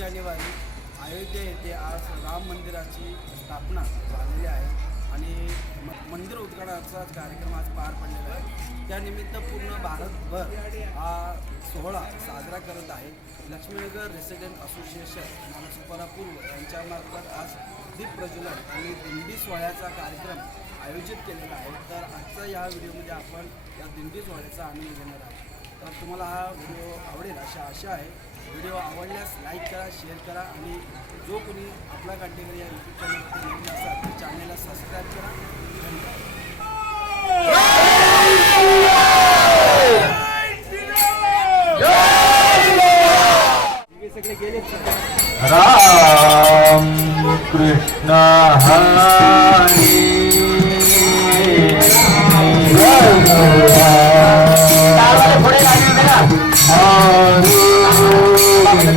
जानेवारी अयोध्या येथे आज राम मंदिराची स्थापना झालेली आहे आणि म- मंदिर उद्घाटनाचा कार्यक्रम आज पार पडलेला आहे. त्यानिमित्त पूर्ण भारतभर हा सोहळा साजरा करत आहे लक्ष्मीनगर रेसिडेंट असोसिएशन नालासोपारा पूर्व यांच्यामार्फत आज दीप प्रज्वलन आणि दिंडी सोहळ्याचा कार्यक्रम आयोजित केलेला आहे. तर आजचा या व्हिडिओमध्ये आपण या दिंडी सोहळ्याचा आनंद घेणार आहोत. तर तुम्हाला हा व्हिडिओ आवडेल अशा आशा आहे. व्हिडिओ आवडल्यास लाईक करा शेअर करा आणि जो कोणी आपला कांटेकर या यूट्यूब चॅनलवरती नवीन असाल तर चॅनलला सबस्क्राईब करा. राम कृष्ण हरी।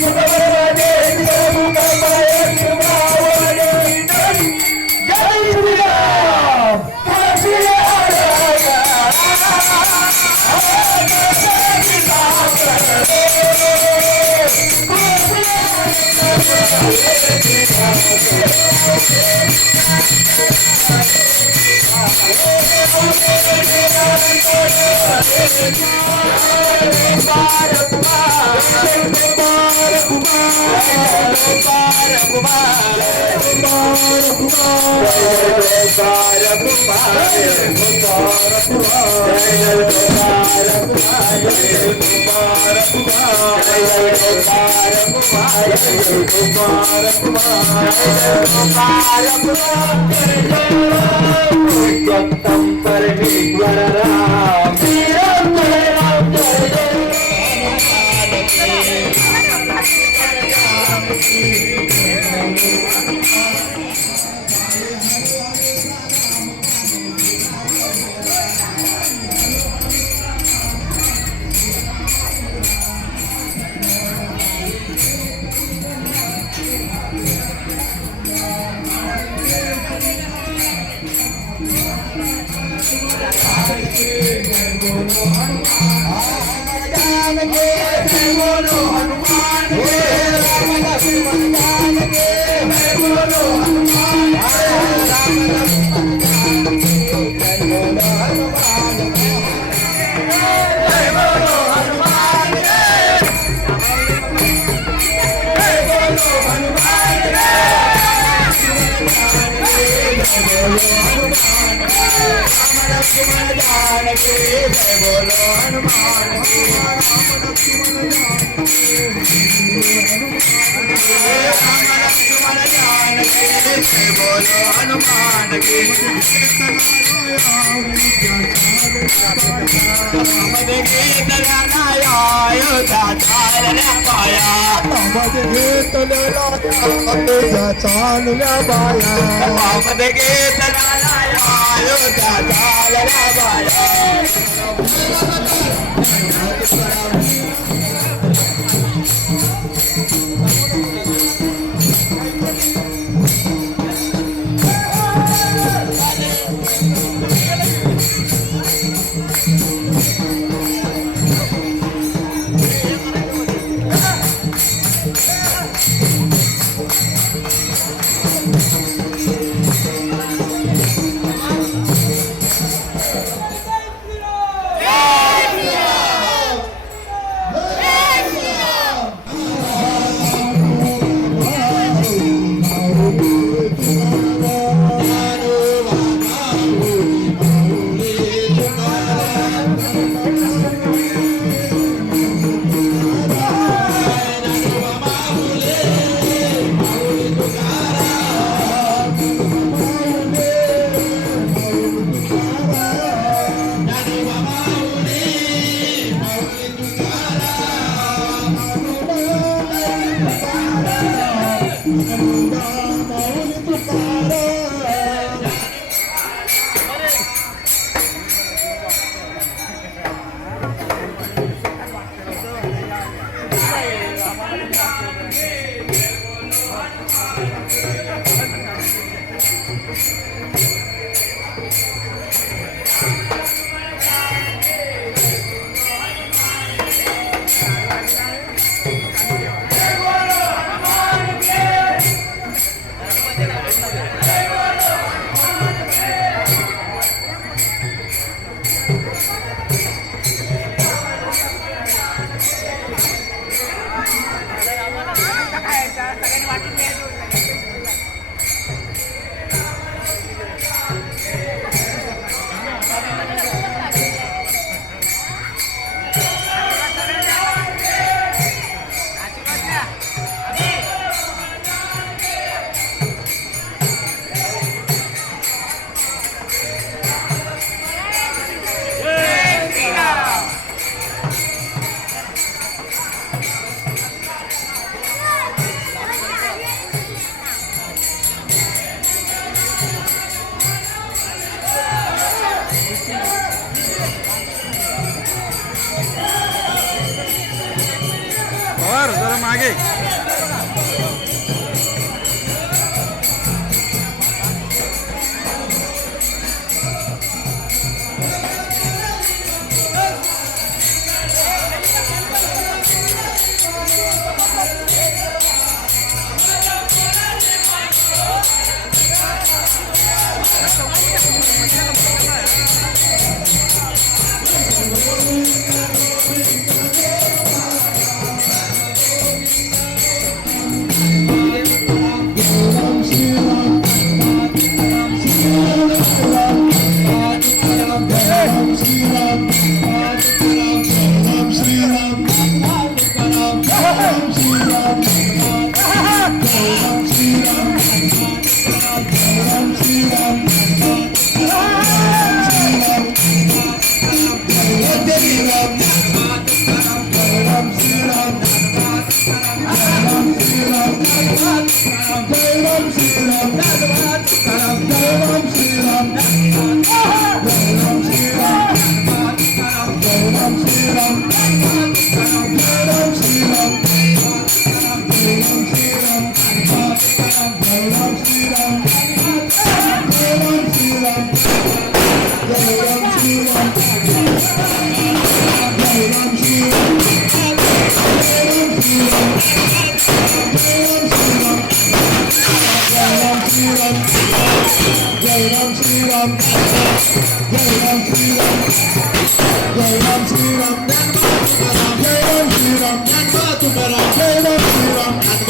Come on, परमेश्वर राम जानकी जय बोलो हनुमान की राम लक्ष्मण राम लक्ष्मण जानकी जय बोलो हनुमान की मध्ये गीत गाणाया अयोध्या चालल्या पाया मध्ये घेतलेला त्या चालल्या बाया मध्ये गीत गाणाया अयोध्या चालल्या पाया freedom, freedom, freedom, freedom, freedom. Denmark, freedom, freedom, Denmark, freedom, freedom, freedom.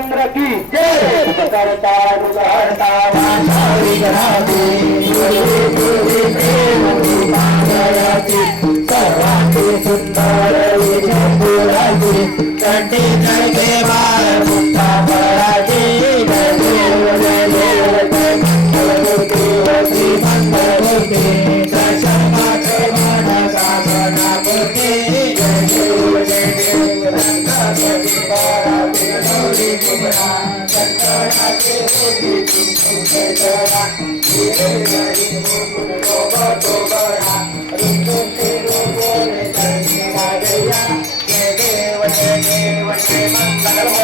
Ramchandra की जय. करता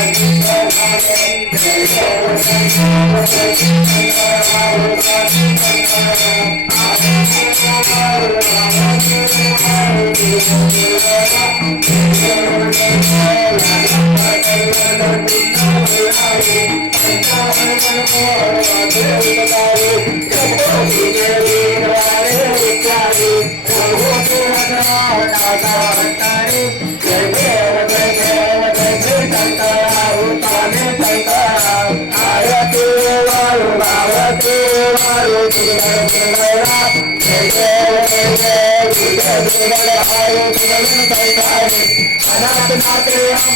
Thank you.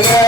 Thank you.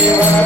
Yeah.